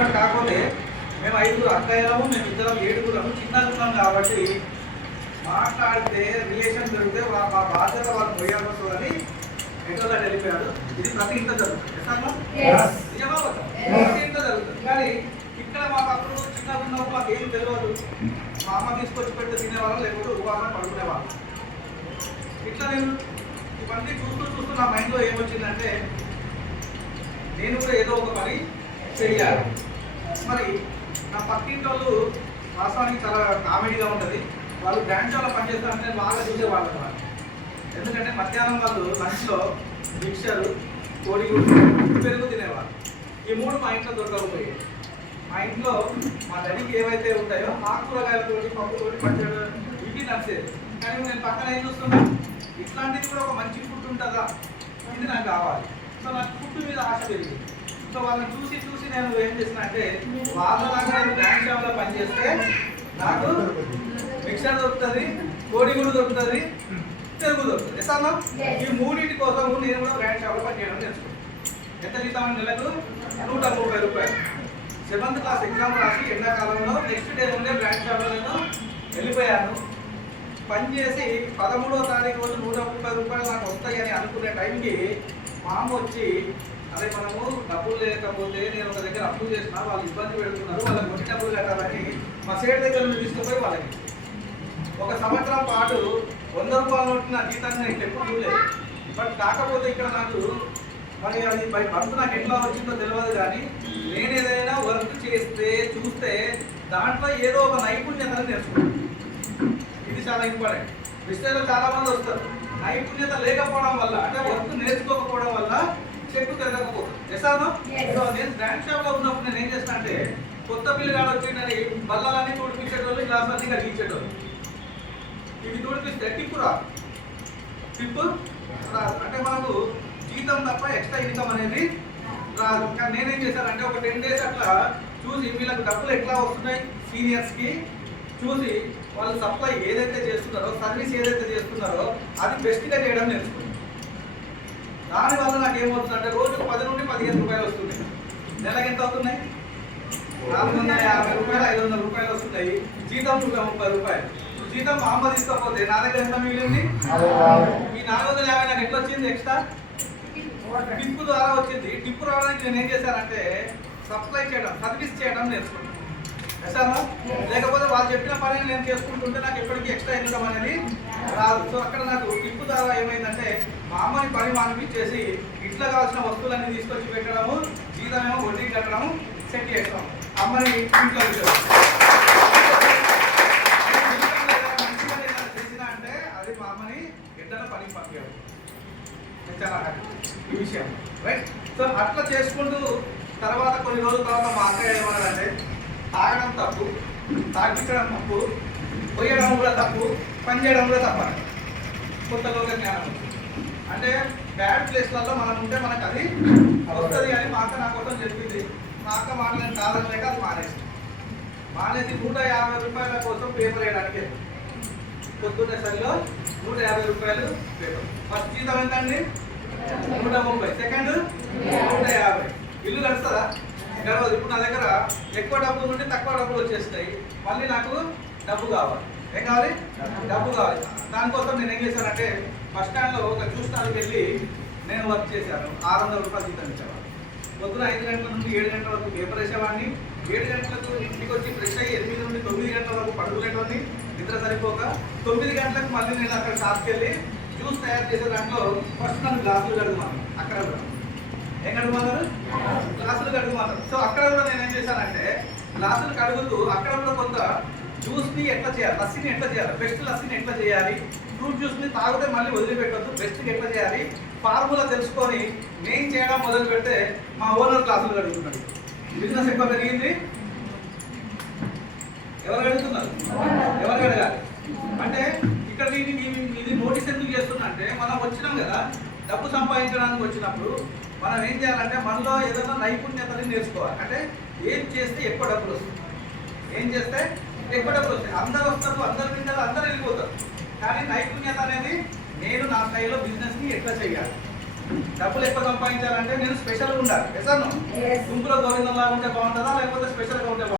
కాకపోతే మేము 5 అక్కయ్యలము, మేము ఇద్దరం 7 చిన్నగా ఉన్నాం కాబట్టి మాట్లాడితే రిలేషన్ పెరిగితే మా బాధ్యత వాళ్ళు పోయాల్సి వస్తుందని ఎటో వెళ్ళిపోయాడు. ఇది ప్రతి ఇంట్లో జరుగుతుంది. నిజమా ప్రతి ఇంట్లో జరుగుతుంది. కానీ ఇక్కడ మాకు అప్పుడు చిన్నగా ఉన్నప్పుడు మాకు ఏం తెలియదు. మా అమ్మ తీసుకొచ్చి పెడితే తినేవాళ్ళం, లేకపోతే ఉపవాసం పడుకునేవాళ్ళం. ఇట్లా నేను ఇవన్నీ చూస్తూ నా మైండ్లో ఏమొచ్చిందంటే నేను కూడా ఏదో ఒక పని చెయ్యాలి. మరి నా పక్కింటి వాళ్ళు వాస్తవానికి చాలా కామెడీగా ఉంటుంది. వాళ్ళు బ్రాంచ్లో పనిచేస్తారంటే బాగా చూసేవాళ్ళు అన్నమాట. ఎందుకంటే మధ్యాహ్నం వాళ్ళు లంచ్లో మిక్చరు, కోడిగుడ్డు, పెరుగు తినేవాళ్ళు. ఈ 3 మా ఇంట్లో దొరకకపోయాయి. మా ఇంట్లో మా డాడీకి ఏవైతే ఉంటాయో ఆకుకూరగాయలతోటి, పప్పుతోటి పచ్చడి ఇవి నచ్చేది. కానీ నేను పక్కన ఏం చూస్తున్నా, ఇట్లాంటిది కూడా ఒక మంచి ఫుడ్ ఉంటుందా, ఇది నాకు కావాలి. సో నాకు ఫుడ్ మీద ఆశ పెరిగింది. సో వాళ్ళని చూసి నేను ఏం చేసిన అంటే వాళ్ళలాగా బ్యాంక్ షాప్లో పనిచేస్తే నాకు మిక్సర్ దొరుకుతుంది, కోడిగుడ్డు దొరుకుతుంది, పెరుగు దొరుకుతుంది. ఎసాను ఈ 3 కోసం నేను కూడా బ్యాంక్ షాప్లో పనిచేయడం నేర్చుకున్నాను. ఎంత జీతం నెలకు 130 రూపాయలు. 7th క్లాస్ ఎగ్జామ్ రాసి ఎండాకాలంలో నెక్స్ట్ డే ఉండే బ్యాంక్ షాప్లో నేను వెళ్ళిపోయాను. పనిచేసి 13వ తారీఖు రోజు 130 రూపాయలు నాకు వస్తాయి అని అనుకునే టైంకి మా అమ్మ వచ్చి, అదే మనము డబ్బులు లేకపోతే నేను ఒక దగ్గర అప్రూవ్ చేసిన, వాళ్ళు ఇబ్బంది పెడుతున్నారు, వాళ్ళకి వడ్డీ డబ్బులు కట్టాలని మా సేట్ దగ్గర నుండి తీసుకుపోయి వాళ్ళకి 1 సంవత్సరం పాటు 100 రూపాయల నోటు నా జీతాన్ని నేను ఎప్పుడు చూడలేదు. బట్ కాకపోతే ఇక్కడ నాకు మరి అది బంతు నాకు ఎట్లా వచ్చిందో తెలియదు. కానీ నేను ఏదైనా వర్క్ చేస్తే చూస్తే దాంట్లో ఏదో ఒక నైపుణ్యతను నేర్చుకుంటాను. ఇది చాలా ఇంపార్టెంట్. విషయంలో చాలా మంది వస్తారు, నైపుణ్యత లేకపోవడం వల్ల, అంటే వర్క్ నేర్చుకోకపోవడం వల్ల చెట్టు తిరగకపోతుంది. చేస్తాను. సో నేను బ్యాంక్ షాప్లో ఉన్నప్పుడు నేను ఏం చేస్తాను అంటే, కొత్త పిల్లగాడు వచ్చిందని బల్లాలన్నీ తోడిపించేటోళ్ళు, గ్లాసులన్నీ కలిగించేటోళ్ళు. ఇవి తోడిపిస్తే టిప్పు రాదు. టిప్పు రాదు అంటే మనకు జీతం తప్ప ఎక్స్ట్రా ఇన్కమ్ అనేది రాదు. కానీ నేనేం చేశానంటే ఒక 10 days అట్లా చూసి వీళ్ళకి డబ్బులు ఎట్లా వస్తున్నాయి సీనియర్స్కి చూసి వాళ్ళు సప్లై ఏదైతే చేస్తున్నారో, సర్వీస్ ఏదైతే చేస్తున్నారో అది బెస్ట్గా చేయడం నేర్చుకున్నాను. దానివల్ల నాకు ఏమవుతుందంటే రోజుకు 10 నుండి 15 రూపాయలు వస్తున్నాయి. నెలకి ఎంత అవుతున్నాయి? 450 రూపాయలు, 500 రూపాయలు వస్తున్నాయి. జీతం 130 రూపాయలు. జీతం మా అమ్మ తీసుకోకపోతే నా దగ్గర ఎంత మిగిలింది? ఈ 450 నాకు ఎట్లా వచ్చింది? ఎక్స్ట్రా టిప్పు ద్వారా వచ్చింది. టిప్పు రావడానికి నేను ఏం చేశానంటే సప్లై చేయడం, సర్వీస్ చేయడం నేర్చుకున్నాను. చేశాను. లేకపోతే వాళ్ళు చెప్పిన పని నేను చేసుకుంటుంటే నాకు ఎప్పటికీ ఎక్స్ట్రా ఇన్కమ్ అనేది రాదు. సో అక్కడ నాకు టిప్పు ద్వారా ఏమైందంటే మా అమ్మని పని మానిపించేసి ఇట్లా కావాల్సిన వస్తువులన్నీ తీసుకొచ్చి పెట్టడము, జీతమేమో వడ్డీ కట్టడము, సెట్ చేయడం. అమ్మని ఇంట్లో చేసిన అంటే అది మా అమ్మని ఎడ్డల పని పంపాడు. చాలా ఈ విషయం రైట్. సో అట్లా చేసుకుంటూ తర్వాత కొన్ని రోజుల తర్వాత మా అక్కయ్య ఏమన్నారంటే, తాగడం తప్పు, తాగించడం తప్పు, పోయడం కూడా తప్పు, పని చేయడం కూడా తప్ప. కొత్త లోక జ్ఞానం అంటే బ్యాడ్ ప్లేస్లలో మనం ఉంటే మనకు అది వస్తుంది అని మా అక్క నా కోసం చెప్పింది. మా అక్క మాటలను కాదనలేక అది మానేసి 150 రూపాయల కోసం పేపర్ వేయడానికి పొద్దున్నే సరిలో 150 రూపాయలు పేపర్. ఫస్ట్ జీతం ఎంతండి? 130. సెకండ్ 150. ఇల్లు గడుస్తుందా? గడవదు. ఇప్పుడు నా దగ్గర ఎక్కువ డబ్బులు ఉంటే తక్కువ డబ్బులు వచ్చేస్తాయి. మళ్ళీ నాకు డబ్బు కావాలి. ఏం కావాలి? డబ్బు కావాలి. దానికోసం నేను ఏం చేశానంటే బస్ స్టాండ్లో ఒక జ్యూస్ స్టాల్కి వెళ్ళి నేను వర్క్ చేశాను. 600 రూపాయలు జీతం ఇచ్చేవాడిని. పొద్దున 5 గంటల నుండి 7 గంటల వరకు పేపర్ వేసేవాడిని. 7 గంటలకు ఇంటికి వచ్చి ఫ్రెష్ అయ్యి 8 నుండి 9 గంటల వరకు పడుకునేటోని, నిద్ర సరిపోక 9 గంటలకు మళ్ళీ నేను అక్కడ షాప్కి వెళ్ళి జ్యూస్ తయారు చేసే దాంట్లో ఫస్ట్ నన్ను గ్లాసులు కడుగుమన్నాను. అక్కడ కూడా ఏం కడుగుమన్నారు? గ్లాసులు కడుగుమన్నారు. సో అక్కడ కూడా నేను ఏం చేశానంటే గ్లాసులు కడుగుతూ అక్కడ కూడా కొంత జ్యూస్ని ఎట్లా చేయాలి, లస్సీని ఎట్లా చేయాలి, బెస్ట్ లస్సీని ఎట్లా చేయాలి, ఫ్రూట్ జ్యూస్ని తాగితే మళ్ళీ వదిలిపెట్టద్దు, బెస్ట్ని ఎట్లా చేయాలి, ఫార్ములా తెలుసుకొని నేను చేయడం మొదలు పెడితే మా ఓనర్ క్లాసులు కడుగుతున్నాడు. బిజినెస్ ఎక్కువ పెరిగింది. ఎవరు కడుగుతున్నారు? ఎవరు కడగాలి అంటే ఇక్కడ ఇది నోటీస్ ఎందుకు చేస్తున్నా అంటే, మనం వచ్చినాం కదా డబ్బు సంపాదించడానికి వచ్చినప్పుడు మనం ఏం చేయాలంటే మనలో ఏదైనా నైపుణ్యతని నేర్చుకోవాలి. అంటే ఏం చేస్తే ఎక్కువ డబ్బులు వస్తుంది, ఏం చేస్తే ఎక్కువ డబ్బులు వస్తాయి. అందరు వస్తారు, అందరు వింటారు, అందరు వెళ్ళిపోతారు. కానీ నైపుణ్యత అనేది నేను నా స్థాయిలో బిజినెస్ని ఎట్లా చేయాలి, డబ్బులు ఎక్కువ సంపాదించాలంటే నేను స్పెషల్గా ఉండాలి. ఎసాను Yes. గుంపులో గోవిందంలా ఉంటే బాగుంటుందా, లేకపోతే స్పెషల్